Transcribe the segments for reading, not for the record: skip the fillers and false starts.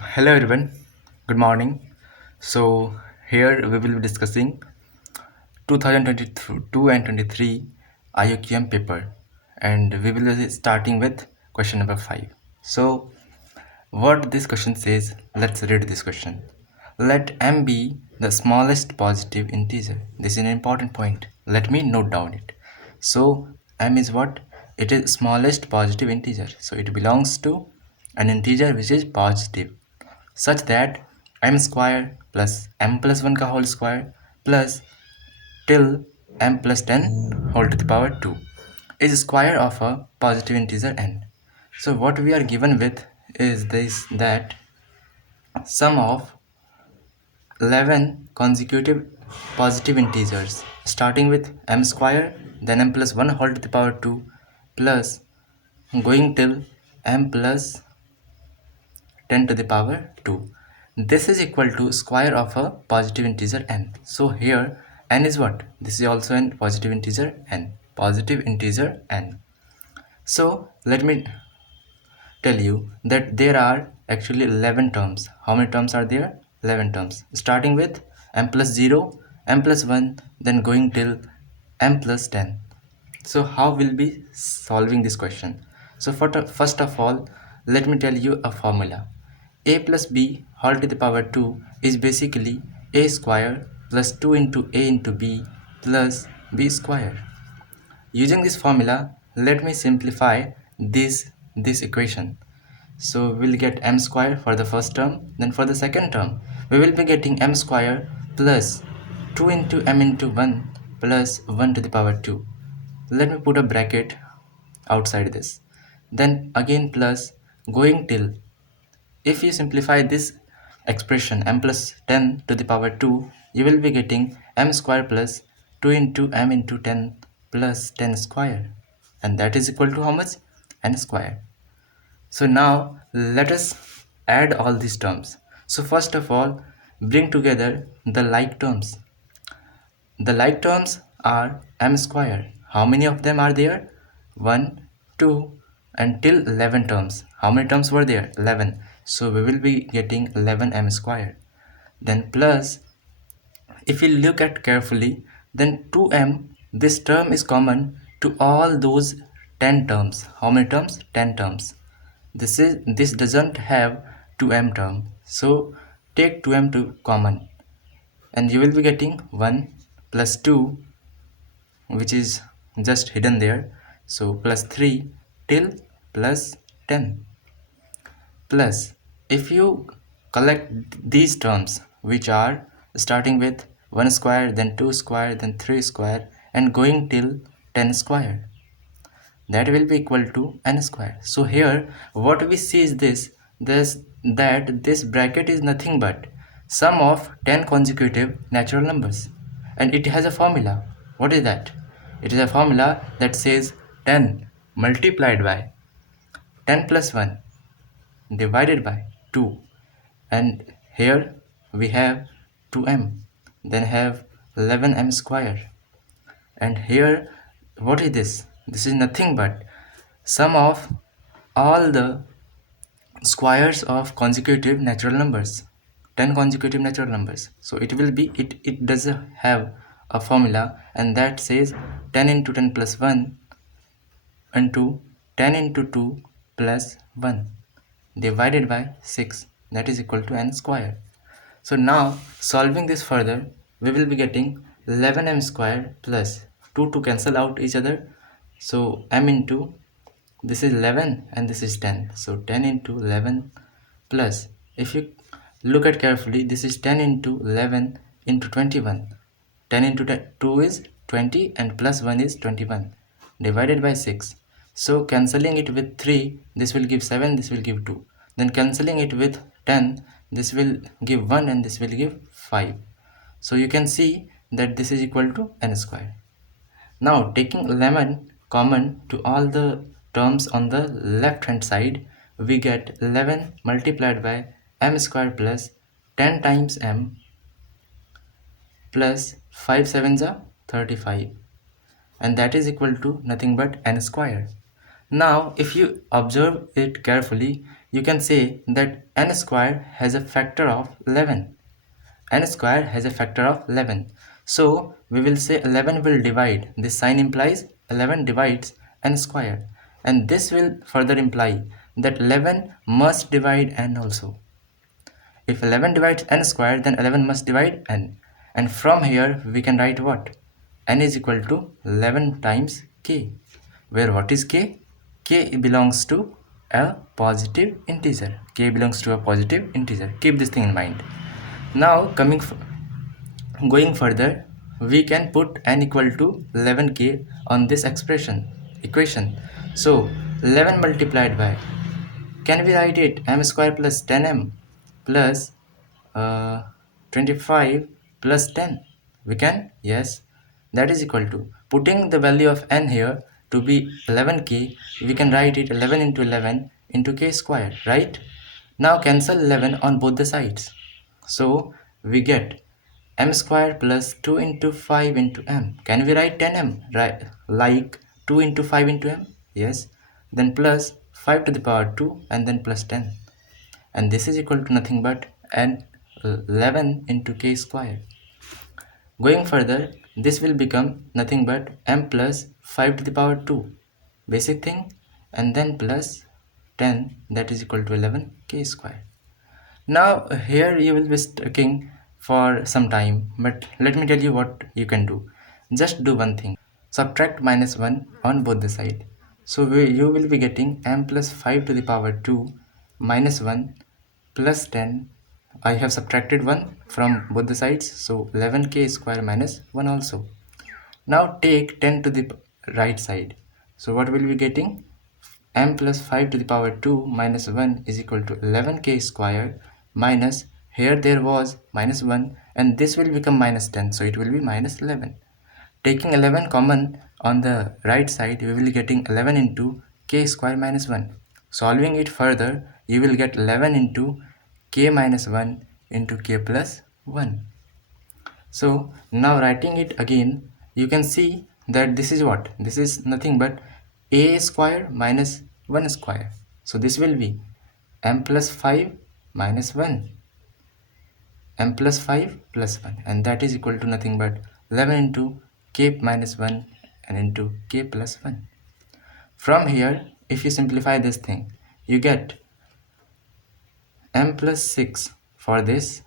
Hello everyone, good morning. So here we will be discussing 2022 and 23 IOQM paper, and we will be starting with question number 5. So what this question says, let's read this question. Let m be the smallest positive integer. This is an important point. Let me note down it. So m is what? It is smallest positive integer. So it belongs to an integer which is positive, such that m square plus m plus 1 ka whole square plus till m plus 10 whole to the power 2 is square of a positive integer n. So what we are given with is this, that sum of 11 consecutive positive integers starting with m square, then m plus 1 whole to the power 2 plus going till m plus 10 to the power 2. This is equal to square of a positive integer n. So here n is what? This is also a positive integer n. Positive integer n. So let me tell you that there are actually 11 terms. How many terms are there? 11 terms. Starting with m plus 0, m plus 1, then going till m plus 10. So how will be solving this question? So first of all, let me tell you a formula. A plus b whole to the power 2 is basically a square plus 2 into a into b plus b square. Using this formula, let me simplify this equation. So we'll get m square for the first term. Then for the second term, we will be getting m square plus 2 into m into 1 plus 1 to the power 2. Let me put a bracket outside this. Then again plus going till, if you simplify this expression m plus 10 to the power 2, you will be getting m square plus 2 into m into 10 plus 10 square, and that is equal to how much? N square. So now let us add all these terms. So first of all, bring together the like terms. The like terms are m square. How many of them are there? 1, 2, until 11 terms. How many terms were there? 11. So we will be getting 11m square. Then plus, if you look at carefully, then 2m, this term is common to all those 10 terms. How many terms? 10 terms. This doesn't have 2m term. So take 2m to common, and you will be getting 1 plus 2, which is just hidden there, so plus 3 till plus 10, plus if you collect these terms, which are starting with 1 square, then 2 square, then 3 square, and going till 10 square, that will be equal to n square. So here what we see is that this bracket is nothing but sum of 10 consecutive natural numbers, and it has a formula. What is that? It is a formula that says 10 multiplied by 10 plus 1 divided by 2, and here we have 2m, then have 11m square, and here what is this? This is nothing but sum of all the squares of consecutive natural numbers, 10 consecutive natural numbers. So it will be, it does have a formula, and that says 10 into 10 plus 1 into 10 into 2 plus 1 divided by 6, that is equal to n square. So now solving this further, we will be getting 11m square plus 2 to cancel out each other, so m into, this is 11 and this is 10, so 10 into 11 plus, if you look at carefully, this is 10 into 11 into 21, 10 into 2 is 20 and plus 1 is 21 divided by 6. So cancelling it with 3, this will give 7, this will give 2, then cancelling it with 10, this will give 1 and this will give 5. So you can see that this is equal to n square. Now taking 11 common to all the terms on the left hand side, we get 11 multiplied by m square plus 10 times m plus 5 sevens are 35, and that is equal to nothing but n square. Now if you observe it carefully, you can say that n square has a factor of 11. N square has a factor of 11. So we will say 11 will divide. This sign implies 11 divides n square. And this will further imply that 11 must divide n also. If 11 divides n square, then 11 must divide n. And from here we can write what? N is equal to 11 times k. Where what is k? K belongs to a positive integer. K belongs to a positive integer. Keep this thing in mind. Now going further, we can put n equal to 11k on this equation. So 11 multiplied by, can we write it m square plus 10m plus 25 plus 10? We can? Yes. That is equal to, putting the value of n here to be 11k, we can write it 11 into 11 into k square, right? Now cancel 11 on both the sides. So we get m square plus 2 into 5 into m. Can we write 10m? Right, like 2 into 5 into m? Yes. Then plus 5 to the power 2 and then plus 10. And this is equal to nothing but n 11 into k square. Going further, this will become nothing but m plus 5 to the power 2. Basic thing. And then plus 10, that is equal to 11 k square. Now here you will be stucking for some time, but let me tell you what you can do. Just do one thing. Subtract minus 1 on both the side. So you will be getting m plus 5 to the power 2 minus 1 plus 10. I have subtracted 1 from both the sides, so 11k square minus 1 also. Now take 10 to the right side. So what will be getting? M plus 5 to the power 2 minus 1 is equal to 11k square minus, here there was minus 1 and this will become minus 10, so it will be minus 11. Taking 11 common on the right side, we will be getting 11 into k square minus 1. Solving it further, you will get 11 into k minus 1 into k plus 1. So now writing it again, you can see that this is what? This is nothing but a square minus 1 square. So this will be m plus 5 minus 1, m plus 5 plus 1, and that is equal to nothing but 11 into k minus 1 and into k plus 1. From here, if you simplify this thing, you get m plus 6 for this,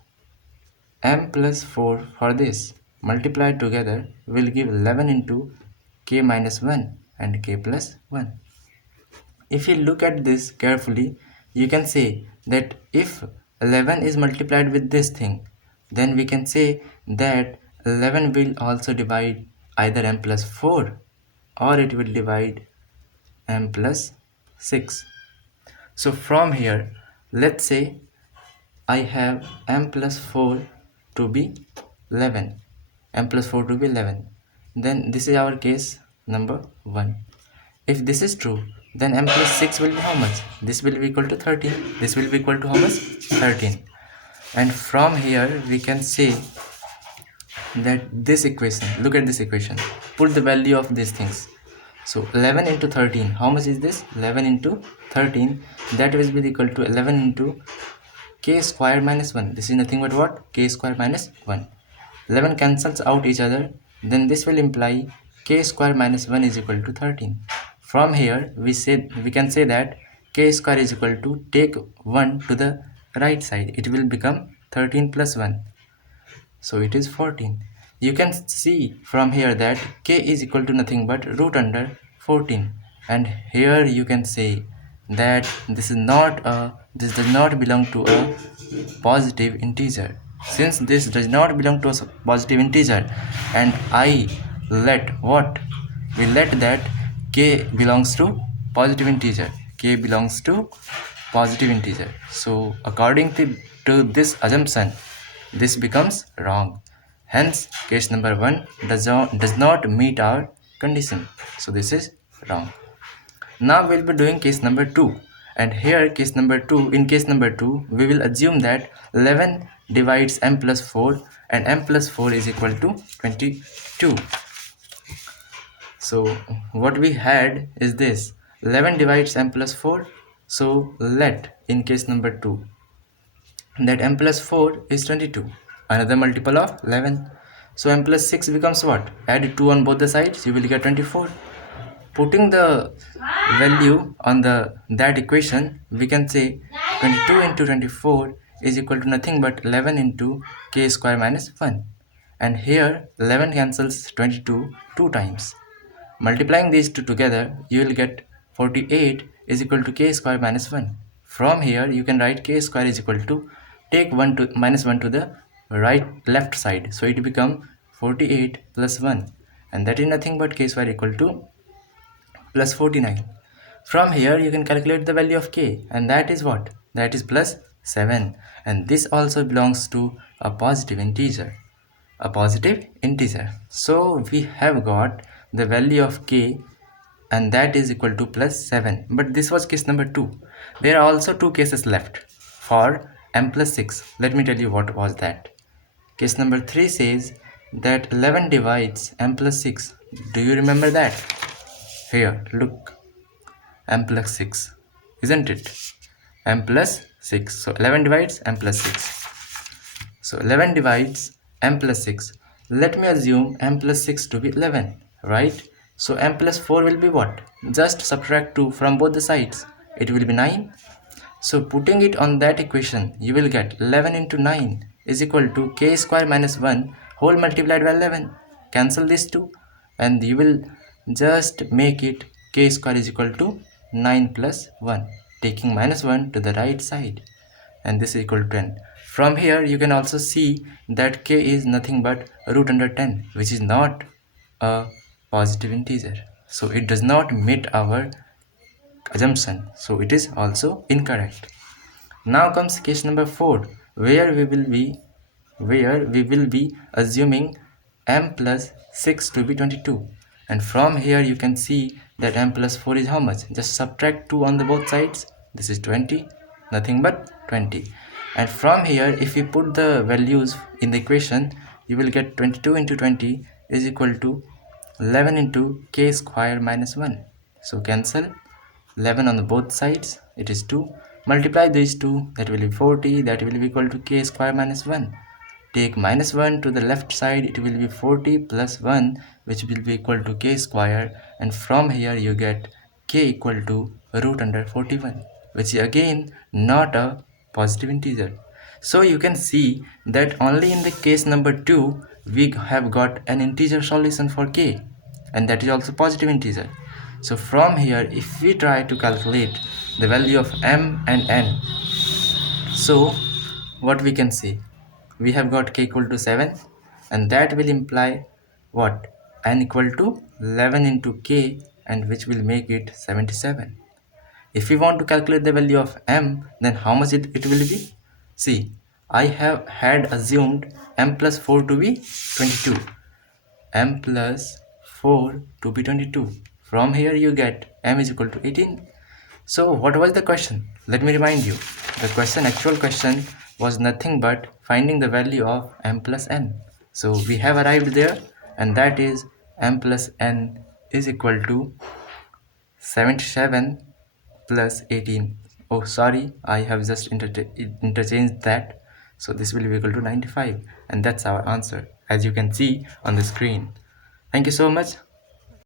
m plus 4 for this, multiplied together will give 11 into k minus 1 and k plus 1. If you look at this carefully, you can say that if 11 is multiplied with this thing, then we can say that 11 will also divide either m plus 4 or it will divide m plus 6. So from here, let's say I have m plus 4 to be 11, m plus 4 to be 11. Then this is our case number 1. If this is true, then m plus 6 will be how much? This will be equal to 13. This will be equal to how much? 13. And from here we can say that this equation, look at this equation, put the value of these things. So 11 into 13, how much is this? 11 into 13, that will be equal to 11 into k square minus 1. This is nothing but what? K square minus 1. 11 cancels out each other, then this will imply k square minus 1 is equal to 13. From here we can say that k square is equal to, take 1 to the right side, it will become 13 plus 1, so it is 14. You can see from here that k is equal to nothing but root under 14, and here you can say that this does not belong to a positive integer. Since this does not belong to a positive integer, and I let what? We let that k belongs to positive integer. K belongs to positive integer. So according to this assumption, this becomes wrong. Hence, case number 1 does not meet our condition. So this is wrong. Now we'll be doing case number 2. And here in case number 2, we will assume that 11 divides m plus 4 and m plus 4 is equal to 22. So what we had is this: 11 divides m plus 4, So let, in case number 2, that m plus 4 is 22, another multiple of 11. So m plus 6 becomes what? Add 2 on both the sides, you will get 24. Putting the value on that equation, we can say 22 into 24 is equal to nothing but 11 into k square minus 1. And here 11 cancels 22 two times. Multiplying these two together, you will get 48 is equal to k square minus 1. From here, you can write k square is equal to, take 1 to minus 1 to the left side. So it becomes 48 plus 1. And that is nothing but k square equal to plus 49. From here, you can calculate the value of k, and that is what? That is plus 7. And this also belongs to a positive integer. A positive integer. So we have got the value of k, and that is equal to plus 7. But this was case number 2. There are also 2 cases left for m plus 6. Let me tell you what was that. Case number 3 says that 11 divides m plus 6. Do you remember that? Here, look, m plus 6, isn't it? M plus 6. So 11 divides m plus 6. So 11 divides m plus 6. Let me assume m plus 6 to be 11, right? So m plus 4 will be what? Just subtract 2 from both the sides. It will be 9. So putting it on that equation, you will get 11 into 9 is equal to k square minus 1 whole multiplied by 11. Cancel these two and you will just make it k square is equal to 9 plus 1, taking minus 1 to the right side, and this is equal to 10. From here you can also see that k is nothing but root under 10, which is not a positive integer, so it does not meet our assumption, so it is also incorrect. Now comes case number 4, where we will be assuming m plus 6 to be 22, and from here you can see that m plus 4 is how much? Just subtract 2 on the both sides. This is 20, nothing but 20. And from here, if we put the values in the equation, you will get 22 into 20 is equal to 11 into k square minus 1. So cancel 11 on the both sides, it is 2. Multiply these two, that will be 40, that will be equal to k square minus 1. Take minus 1 to the left side, it will be 40 plus 1, which will be equal to k square, and from here you get k equal to root under 41, which is again not a positive integer. So you can see that only in the case number 2 we have got an integer solution for k, and that is also positive integer. So from here, if we try to calculate the value of m and n, so what we can see, we have got k equal to 7, and that will imply what? N equal to 11 into k, and which will make it 77. If we want to calculate the value of m, then how much it will be? See, I have had assumed m plus 4 to be 22. M plus 4 to be 22. From here you get m is equal to 18. So what was the question? Let me remind you. The actual question was nothing but finding the value of m plus n. So we have arrived there, and that is m plus n is equal to 77 plus 18. Oh, sorry, I have just interchanged that. So this will be equal to 95, and that's our answer, as you can see on the screen. Thank you so much.